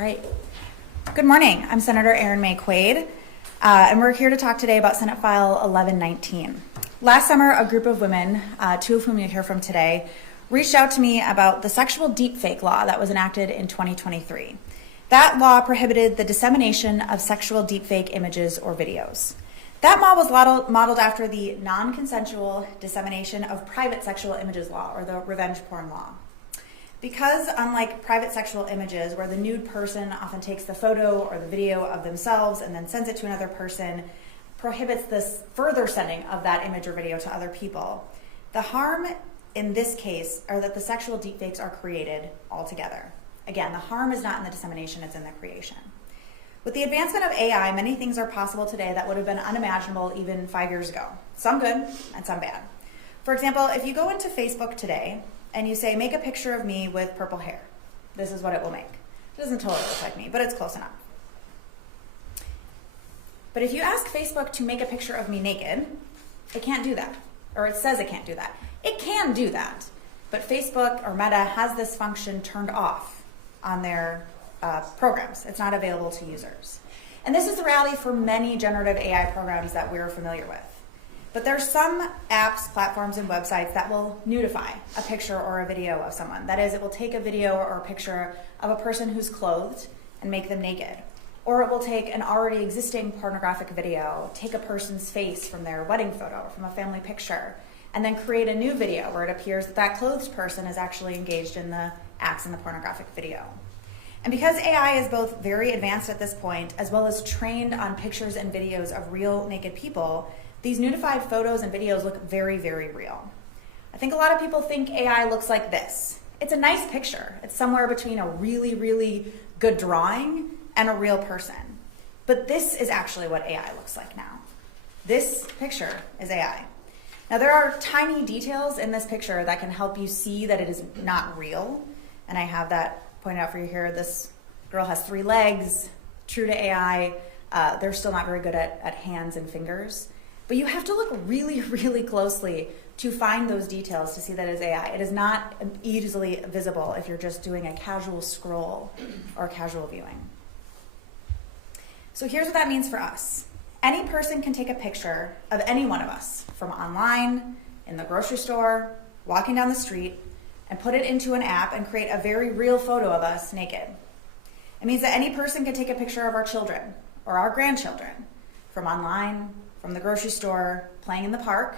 All right. Good morning. I'm Senator Erin Maye Quade, and we're here to talk today about Senate File 1119. Last summer, a group of women, two of whom you'll hear from today, reached out to me about the sexual deepfake law that was enacted in 2023. That law prohibited the dissemination of sexual deepfake images or videos. That law was modeled after the non-consensual dissemination of private sexual images law, or the revenge porn law. Because unlike private sexual images, where the nude person often takes the photo or the video of themselves and then sends it to another person, prohibits this further sending of that image or video to other people, the harm in this case are that the sexual deepfakes are created altogether. Again, the harm is not in the dissemination, it's in the creation. With the advancement of AI, many things are possible today that would have been unimaginable even 5 years ago. Some good and some bad. For example, if you go into Facebook today and you say, make a picture of me with purple hair, this is what it will make. It doesn't totally look like me, but it's close enough. But if you ask Facebook to make a picture of me naked, it can't do that. Or it says it can't do that. It can do that, but Facebook or Meta has this function turned off on their programs. It's not available to users. And this is the reality for many generative AI programs that we're familiar with. But there's some apps, platforms, and websites that will nudify a picture or a video of someone. That is, it will take a video or a picture of a person who's clothed and make them naked. Or it will take an already existing pornographic video, take a person's face from their wedding photo or from a family picture, and then create a new video where it appears that that clothed person is actually engaged in the acts in the pornographic video. And because AI is both very advanced at this point, as well as trained on pictures and videos of real naked people, these nudified photos and videos look very, very real. I think a lot of people think AI looks like this. It's a nice picture. It's somewhere between a really, really good drawing and a real person. But this is actually what AI looks like now. This picture is AI. Now, there are tiny details in this picture that can help you see that it is not real. And I have that pointed out for you here. This girl has 3 legs, true to AI. They're still not very good at hands and fingers. But you have to look really, really closely to find those details to see that it's AI. It is not easily visible if you're just doing a casual scroll or casual viewing. So here's what that means for us. Any person can take a picture of any one of us from online, in the grocery store, walking down the street, and put it into an app and create a very real photo of us naked. It means that any person can take a picture of our children or our grandchildren from online, from the grocery store, playing in the park,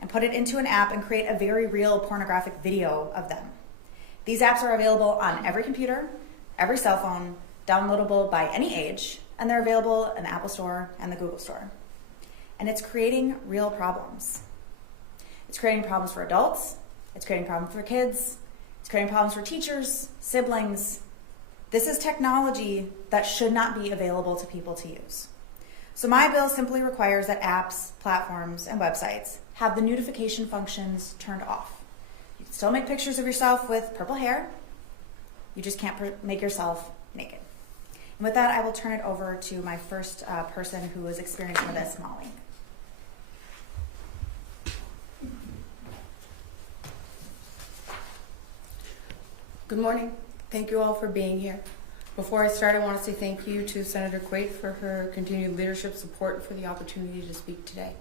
and put it into an app and create a very real pornographic video of them. These apps are available on every computer, every cell phone, downloadable by any age, and they're available in the Apple Store and the Google Store. And it's creating real problems. It's creating problems for adults, it's creating problems for kids, it's creating problems for teachers, siblings. This is technology that should not be available to people to use. So my bill simply requires that apps, platforms, and websites have the nudification functions turned off. You can still make pictures of yourself with purple hair, you just can't make yourself naked. And with that, I will turn it over to my first person who is experiencing this, Molly. Good morning. Thank you all for being here. Before I start, I want to say thank you to Senator Quade for her continued leadership support and for the opportunity to speak today.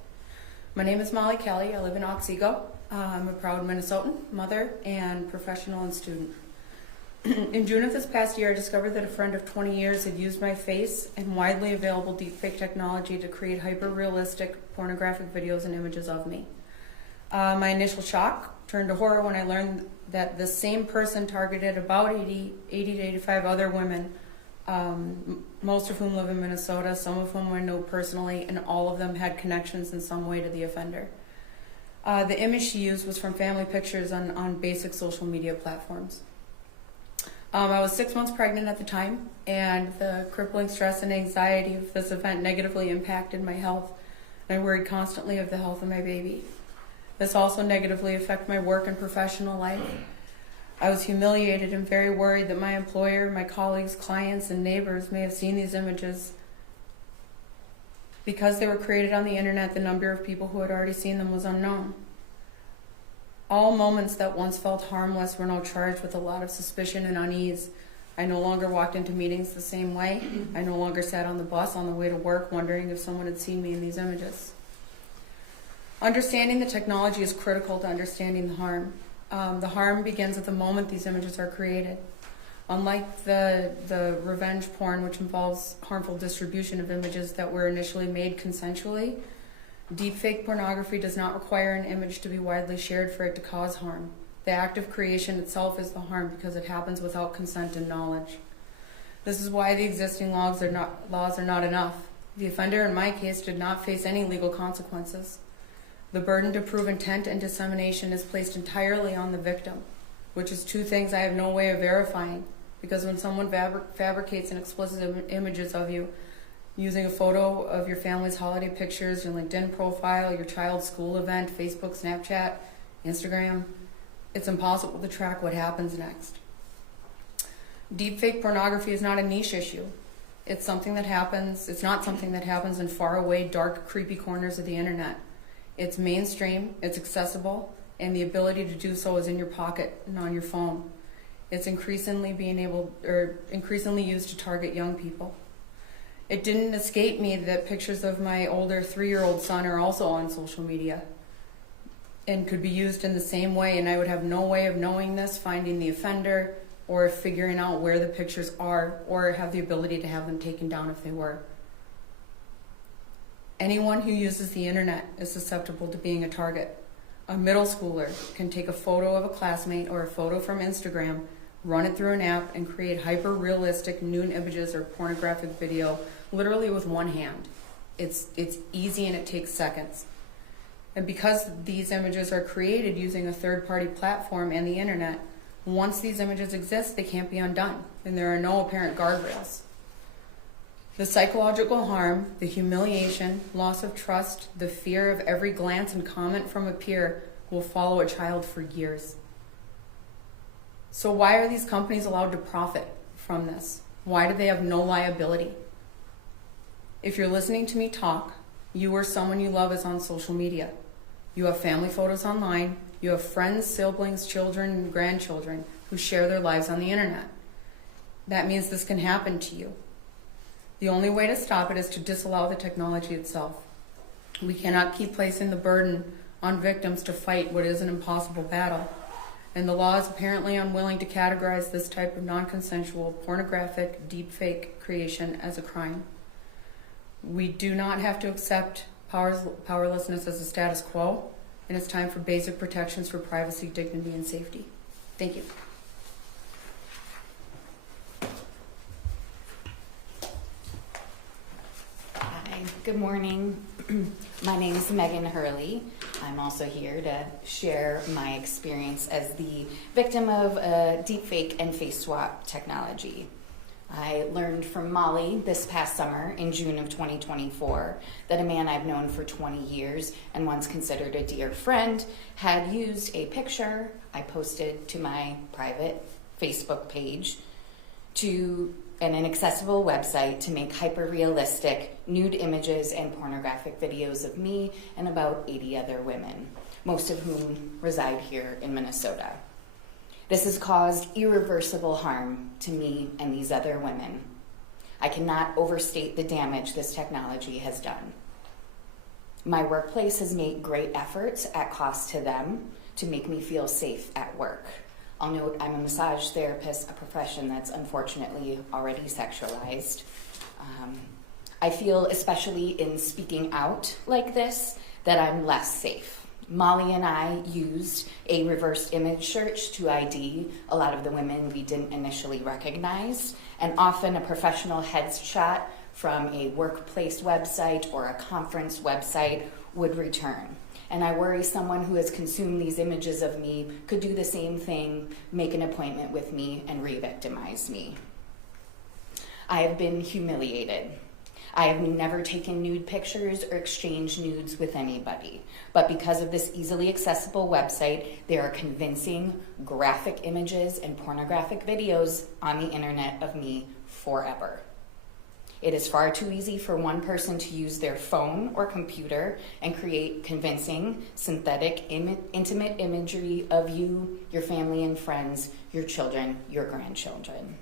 My name is Molly Kelly. I live in Otsego. I'm a proud Minnesotan, mother, and professional and student. In June of this past year, I discovered that a friend of 20 years had used my face and widely available deepfake technology to create hyper-realistic pornographic videos and images of me. My initial shock turned to horror when I learned that the same person targeted about 80 to 85 other women, most of whom live in Minnesota, some of whom I know personally, and all of them had connections in some way to the offender. The image she used was from family pictures on basic social media platforms. I was 6 months pregnant at the time, and the crippling stress and anxiety of this event negatively impacted my health. I worried constantly of the health of my baby. This also negatively affected my work and professional life. I was humiliated and very worried that my employer, my colleagues, clients, and neighbors may have seen these images. Because they were created on the internet, the number of people who had already seen them was unknown. All moments that once felt harmless were now charged with a lot of suspicion and unease I no longer walked into meetings the same way. I no longer sat on the bus on the way to work wondering if someone had seen me in these images. Understanding the technology is critical to understanding the harm. The harm begins at the moment these images are created. Unlike the revenge porn, which involves harmful distribution of images that were initially made consensually, deepfake pornography does not require an image to be widely shared for it to cause harm. The act of creation itself is the harm because it happens without consent and knowledge. This is why the existing laws are not enough. The offender in my case did not face any legal consequences. The burden to prove intent and dissemination is placed entirely on the victim, which is two things I have no way of verifying, because when someone fabricates an explicit images of you using a photo of your family's holiday pictures, your LinkedIn profile, your child's school event, Facebook, Snapchat, Instagram, it's impossible to track what happens next. Deepfake pornography is not a niche issue. It's not something that happens in faraway, dark, creepy corners of the internet. It's mainstream, it's accessible, and the ability to do so is in your pocket and on your phone. It's increasingly used to target young people. It didn't escape me that pictures of my older 3-year-old son are also on social media and could be used in the same way, and I would have no way of knowing this, finding the offender, or figuring out where the pictures are, or have the ability to have them taken down if they were. Anyone who uses the internet is susceptible to being a target. A middle schooler can take a photo of a classmate or a photo from Instagram, run it through an app, and create hyper-realistic nude images or pornographic video literally with one hand. It's easy and it takes seconds. And because these images are created using a third-party platform and the internet, once these images exist, they can't be undone, and there are no apparent guardrails. The psychological harm, the humiliation, loss of trust, the fear of every glance and comment from a peer will follow a child for years. So why are these companies allowed to profit from this? Why do they have no liability? If you're listening to me talk, you or someone you love is on social media. You have family photos online. You have friends, siblings, children, and grandchildren who share their lives on the internet. That means this can happen to you. The only way to stop it is to disallow the technology itself. We cannot keep placing the burden on victims to fight what is an impossible battle. And the law is apparently unwilling to categorize this type of non-consensual, pornographic, deepfake creation as a crime. We do not have to accept powerlessness as a status quo, and it's time for basic protections for privacy, dignity, and safety. Thank you. Hi, good morning. My name is Megan Hurley. I'm also here to share my experience as the victim of deepfake and face swap technology. I learned from Molly this past summer in June of 2024 that a man I've known for 20 years and once considered a dear friend had used a picture I posted to my private Facebook page and an accessible website to make hyper-realistic nude images and pornographic videos of me and about 80 other women, most of whom reside here in Minnesota. This has caused irreversible harm to me and these other women. I cannot overstate the damage this technology has done. My workplace has made great efforts at cost to them to make me feel safe at work. I'll note I'm a massage therapist, a profession that's unfortunately already sexualized. I feel, especially in speaking out like this, that I'm less safe. Molly and I used a reversed image search to ID a lot of the women we didn't initially recognize, and often a professional headshot from a workplace website or a conference website would return. And I worry someone who has consumed these images of me could do the same thing, make an appointment with me, and re-victimize me. I have been humiliated. I have never taken nude pictures or exchanged nudes with anybody. But because of this easily accessible website, there are convincing graphic images and pornographic videos on the internet of me forever. It is far too easy for one person to use their phone or computer and create convincing, synthetic, intimate imagery of you, your family and friends, your children, your grandchildren.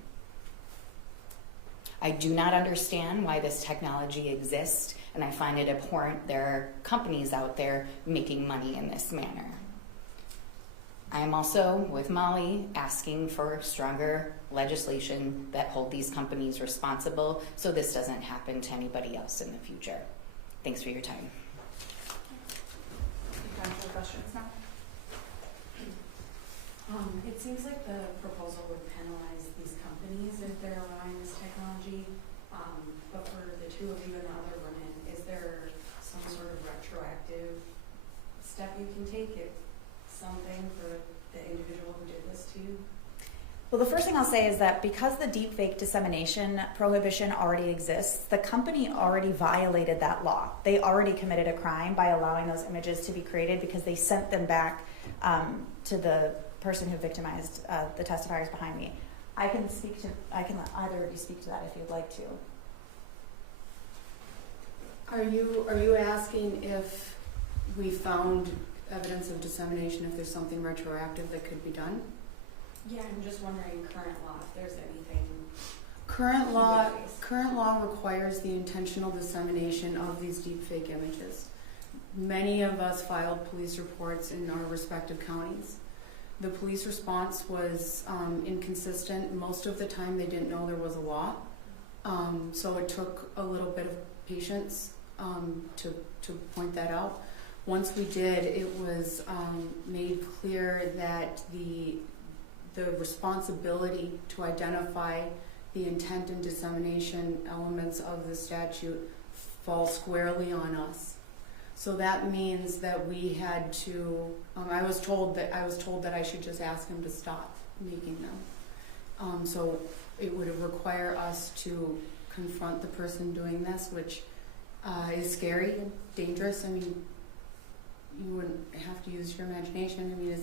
I do not understand why this technology exists, and I find it abhorrent there are companies out there making money in this manner. I am also, with Molly, asking for stronger legislation that hold these companies responsible so this doesn't happen to anybody else in the future. Thanks for your time. Time for questions now? It seems like the proposal would penalize these companies if they're allowing this technology, but for the two of you and the other women, is there some sort of retroactive step you can take, if something for the individual who did this to you? Well, the first thing I'll say is that because the deepfake dissemination prohibition already exists, the company already violated that law. They already committed a crime by allowing those images to be created because they sent them back to the person who victimized the testifiers behind me. I can let either of you speak to that if you'd like to. Are you asking if we found evidence of dissemination, if there's something retroactive that could be done? Yeah, I'm just wondering current law, if there's anything. Current law requires the intentional dissemination of these deepfake images. Many of us filed police reports in our respective counties. The police response was inconsistent. Most of the time they didn't know there was a law. So it took a little bit of patience to point that out. Once we did, it was made clear that the responsibility to identify the intent and dissemination elements of the statute fall squarely on us. So that means that we had to. I was told that I should just ask him to stop making them. So it would require us to confront the person doing this, which is scary and dangerous. I mean, you wouldn't have to use your imagination. I mean,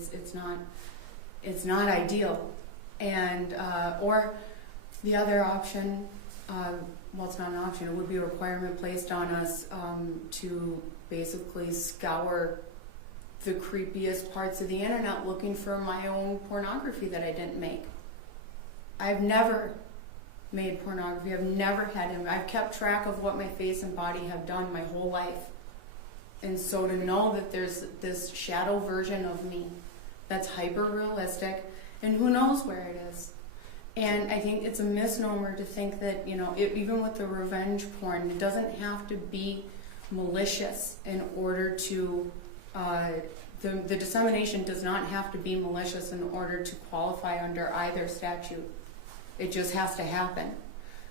it's not ideal. And or the other option, well, it's not an option. It would be a requirement placed on us to basically scour the creepiest parts of the internet looking for my own pornography that I didn't make. I've never made pornography. I've never had him. I've kept track of what my face and body have done my whole life. And so to know that there's this shadow version of me that's hyper realistic, and who knows where it is. And I think it's a misnomer to think that, even with the revenge porn, it doesn't have to be malicious in order to, the dissemination does not have to be malicious in order to qualify under either statute. It just has to happen.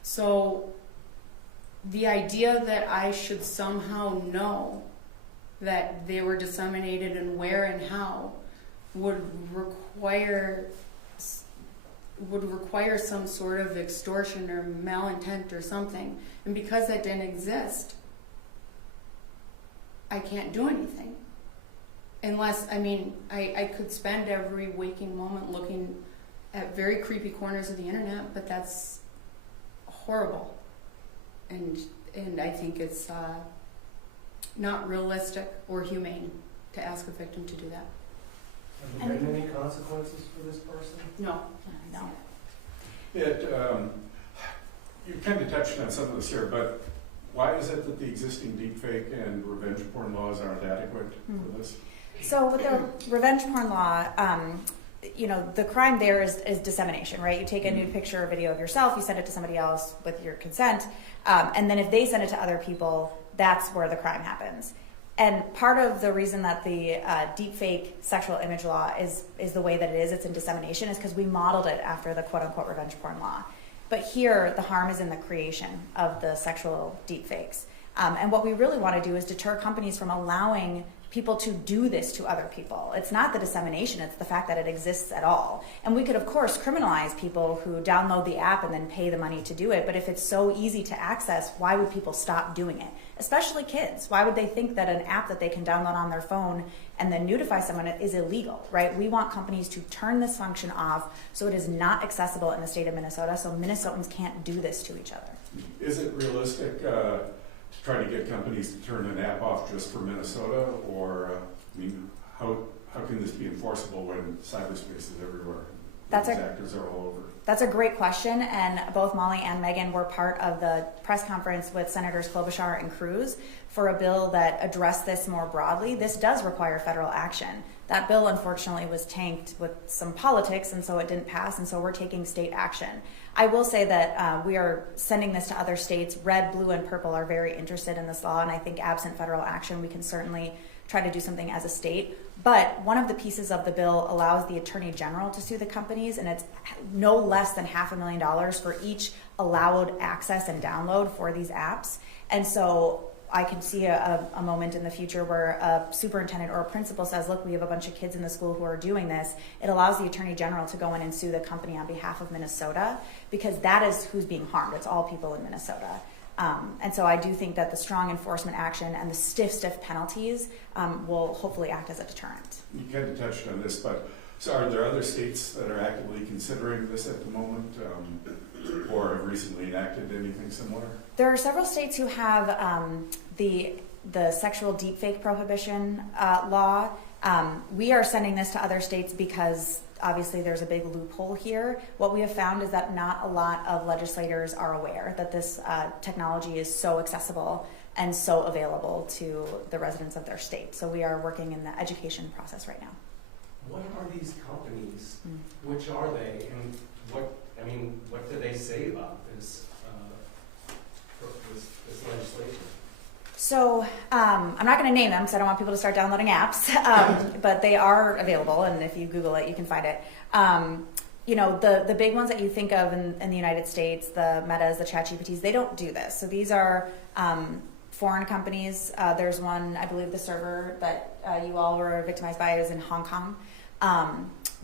So the idea that I should somehow know that they were disseminated and where and how would require some sort of extortion or malintent or something. And because that didn't exist, I can't do anything. Unless, I could spend every waking moment looking at very creepy corners of the internet, but that's horrible. And I think it's not realistic or humane to ask a victim to do that. Have there been any consequences for this person? No. No. You kind of touched on some of this here, but why is it that the existing deepfake and revenge porn laws aren't adequate for this? So with the revenge porn law, the crime there is dissemination, right? You take a nude picture or video of yourself, you send it to somebody else with your consent, and then if they send it to other people, that's where the crime happens. And part of the reason that the deepfake sexual image law is the way that it is, it's in dissemination, is because we modeled it after the quote-unquote revenge porn law. But here, the harm is in the creation of the sexual deepfakes. And what we really want to do is deter companies from allowing people to do this to other people. It's not the dissemination, it's the fact that it exists at all. And we could, of course, criminalize people who download the app and then pay the money to do it, but if it's so easy to access, why would people stop doing it? Especially kids. Why would they think that an app that they can download on their phone and then nudify someone is illegal, right? We want companies to turn this function off so it is not accessible in the state of Minnesota, so Minnesotans can't do this to each other. Is it realistic to try to get companies to turn an app off just for Minnesota, or how can this be enforceable when cyberspace is everywhere? That's these a- actors are all over? That's a great question, and both Molly and Megan were part of the press conference with Senators Klobuchar and Cruz for a bill that addressed this more broadly. This does require federal action. That bill, unfortunately, was tanked with some politics, and so it didn't pass, and so we're taking state action. I will say that we are sending this to other states. Red, blue, and purple are very interested in this law, and I think absent federal action, we can certainly try to do something as a state. But one of the pieces of the bill allows the Attorney General to sue the companies, and it's no less than $500,000 for each allowed access and download for these apps. And so I can see a moment in the future where a superintendent or a principal says, look, we have a bunch of kids in the school who are doing this. It allows the Attorney General to go in and sue the company on behalf of Minnesota, because that is who's being harmed. It's all people in Minnesota. And so I do think that the strong enforcement action and the stiff penalties will hopefully act as a deterrent. You kind of touched on this, but so are there other states that are actively considering this at the moment, or have recently enacted anything similar? There are several states who have the sexual deepfake prohibition law. We are sending this to other states because obviously there's a big loophole here. What we have found is that not a lot of legislators are aware that this technology is so accessible and so available to the residents of their state. So we are working in the education process right now. What are these companies? Which are they? And what do they say about this legislation? So I'm not going to name them because I don't want people to start downloading apps, but they are available, and if you Google it, you can find it. The big ones that you think of in the United States, the Metas, the ChatGPTs, they don't do this. So these are foreign companies. There's one, I believe the server that you all were victimized by is in Hong Kong.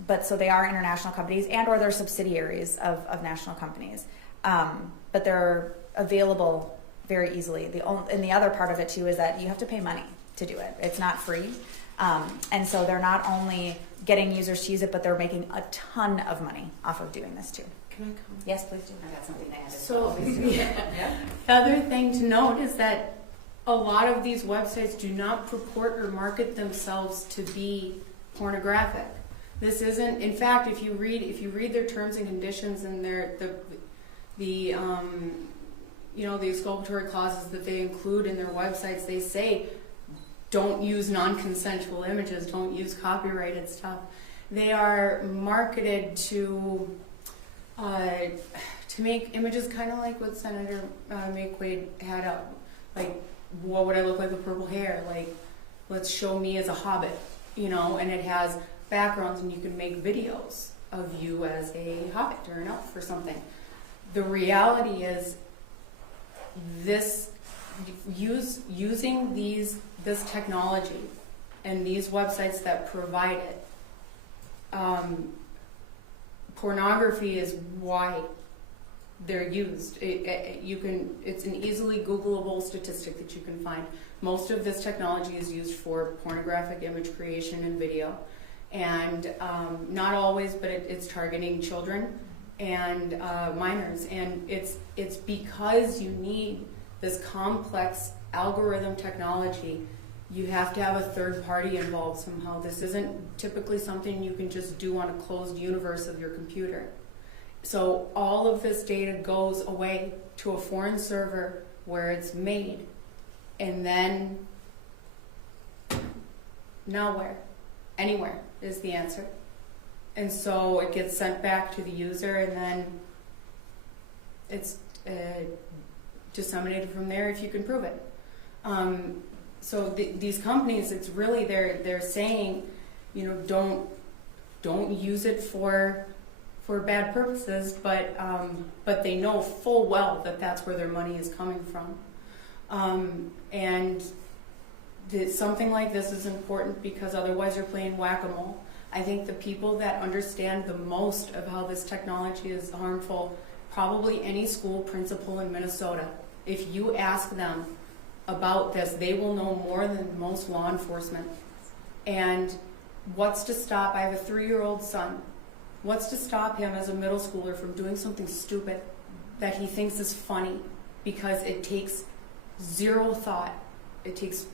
But so they are international companies or they're subsidiaries of national companies. But they're available very easily. And the other part of it too is that you have to pay money to do it. It's not free. And so they're not only getting users to use it, but they're making a ton of money off of doing this too. Can I come? Yes, please do. I got something to add. So the other thing to note is that a lot of these websites do not purport or market themselves to be pornographic. This isn't. In fact, if you read their terms and conditions and the exculpatory clauses that they include in their websites, they say don't use non-consensual images, don't use copyrighted stuff. They are marketed to make images kind of like what Senator Maye Quade had up, like what would I look like with purple hair? Like, let's show me as a hobbit, and it has backgrounds and you can make videos of you as a hobbit or an elf or something. The reality is using this technology and these websites that provide it, pornography is why they're used. It's an easily Googleable statistic that you can find. Most of this technology is used for pornographic image creation and video, and not always, but it's targeting children and minors. And it's because you need this complex algorithm technology. You have to have a third party involved somehow. This isn't typically something you can just do on a closed universe of your computer. So all of this data goes away to a foreign server where it's made, and then now where? Anywhere is the answer. And so it gets sent back to the user, and then it's disseminated from there if you can prove it. So these companies, it's really they're saying, don't use it for bad purposes, but they know full well that that's where their money is coming from. And something like this is important because otherwise you're playing whack-a-mole. I think the people that understand the most of how this technology is harmful, probably any school principal in Minnesota. If you ask them about this, they will know more than most law enforcement. And what's to stop? I have a 3-year-old son. What's to stop him as a middle schooler from doing something stupid that he thinks is funny because it takes zero thought? It takes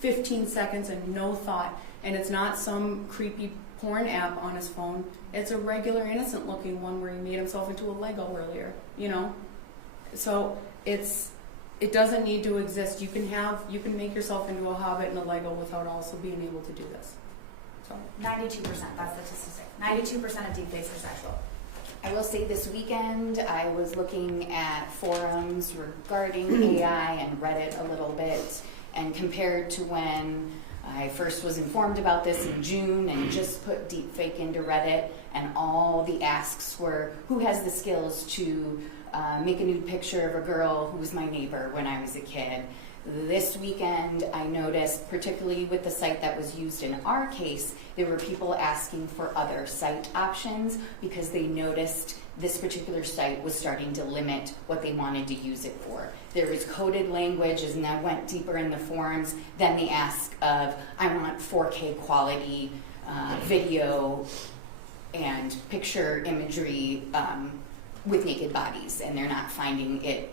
15 seconds and no thought, and it's not some creepy porn app on his phone. It's a regular innocent looking one where he made himself into a Lego earlier, you know? So it doesn't need to exist. You can make yourself into a hobbit and a Lego without also being able to do this. So 92%, that's the statistic. 92% of deepfakes are sexual. I will say this weekend I was looking at forums regarding AI and Reddit a little bit, and compared to when I first was informed about this in June and just put deepfake into Reddit, and all the asks were, who has the skills to make a nude picture of a girl who was my neighbor when I was a kid. This weekend, I noticed, particularly with the site that was used in our case, there were people asking for other site options because they noticed this particular site was starting to limit what they wanted to use it for. There was coded language, and I went deeper in the forums, then the ask of, I want 4K quality video and picture imagery with naked bodies, and they're not finding it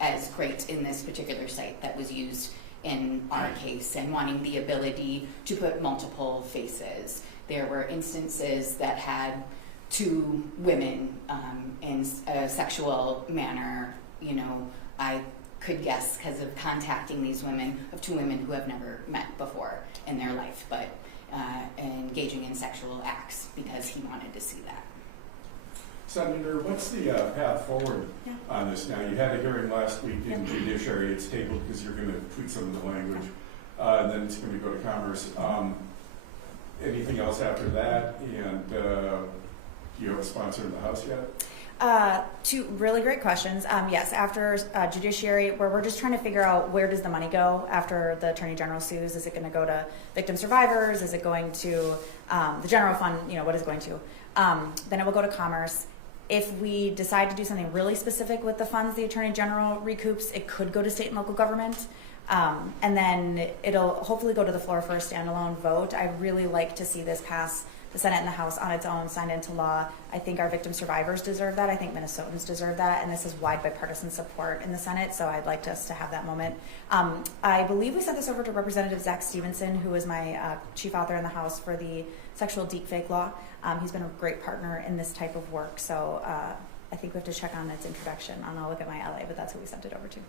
as great in this particular site that was used in our case, and wanting the ability to put multiple faces. There were instances that had 2 women in a sexual manner. You know, I could guess because of contacting these women, of 2 women who have never met before in their life, but engaging in sexual acts because he wanted to see that. Senator, what's the path forward on this now? You had a hearing last week in Judiciary. It's tabled because you're going to tweak some of the language, and then it's going to go to Commerce. Anything else after that? And do you have a sponsor in the House yet? 2 really great questions. Yes, after Judiciary, where we're just trying to figure out where does the money go after the Attorney General sues. Is it going to go to victim survivors? Is it going to the general fund? You know, what is it going to? Then it will go to Commerce. If we decide to do something really specific with the funds the Attorney General recoups, it could go to state and local government. And then it'll hopefully go to the floor for a standalone vote. I'd really like to see this pass the Senate and the House on its own, signed into law. I think our victim survivors deserve that. I think Minnesotans deserve that. And this is wide bipartisan support in the Senate, so I'd like us to have that moment. I believe we sent this over to Representative Zach Stevenson, who is my chief author in the House for the sexual deepfake law. He's been a great partner in this type of work, so I think we have to check on its introduction. I'll look at my LA, but that's who we sent it over to.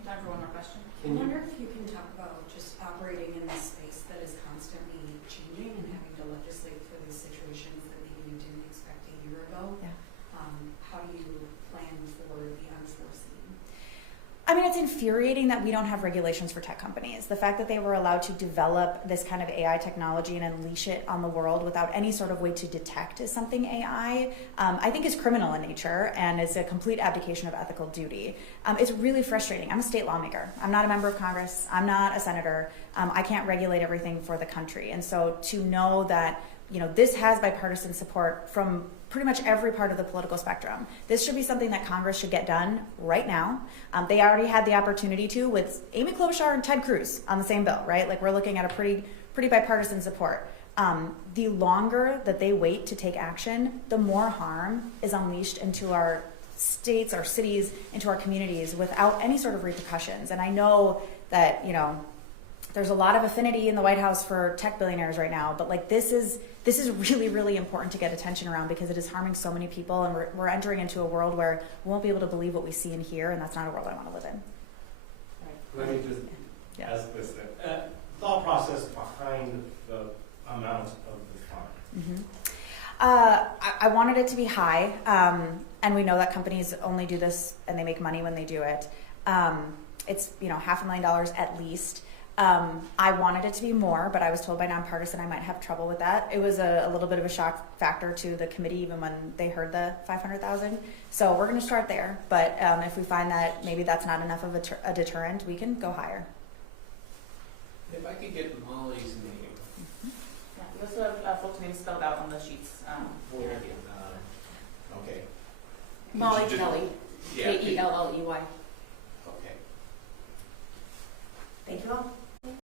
time for one more question. I wonder if you can talk about just operating in this space that is constantly changing and having to legislate for these situations that maybe you didn't expect a year ago. Yeah. How do you plan for the unforeseen? I mean, it's infuriating that we don't have regulations for tech companies. The fact that they were allowed to develop this kind of AI technology and unleash it on the world without any sort of way to detect is something AI, I think is criminal in nature and is a complete abdication of ethical duty. It's really frustrating. I'm a state lawmaker. I'm not a member of Congress. I'm not a senator. I can't regulate everything for the country. And so to know that, you know, this has bipartisan support from pretty much every part of the political spectrum. This should be something that Congress should get done right now. They already had the opportunity to with Amy Klobuchar and Ted Cruz on the same bill, right? Like, we're looking at a pretty bipartisan support. The longer that they wait to take action, the more harm is unleashed into our states, our cities, into our communities without any sort of repercussions. And I know that, you know, there's a lot of affinity in the White House for tech billionaires right now, but like this is really, really important to get attention around because it is harming so many people, and we're entering into a world where we won't be able to believe what we see and hear, and that's not a world I want to live in. Let me just ask this then. Thought process behind the amount of the fine. I wanted it to be high, and we know that companies only do this and they make money when they do it. It's, you know, $500,000 at least. I wanted it to be more, but I was told by nonpartisan I might have trouble with that. It was a little bit of a shock factor to the committee even when they heard the $500,000. So we're going to start there. But if we find that maybe that's not enough of a deterrent, we can go higher. If I could get Molly's name. Yeah, you also have folks' names spelled out on the sheets. Okay. Molly Just- Kelly, Yeah. K-E-L-L-E-Y. Okay. Thank you all.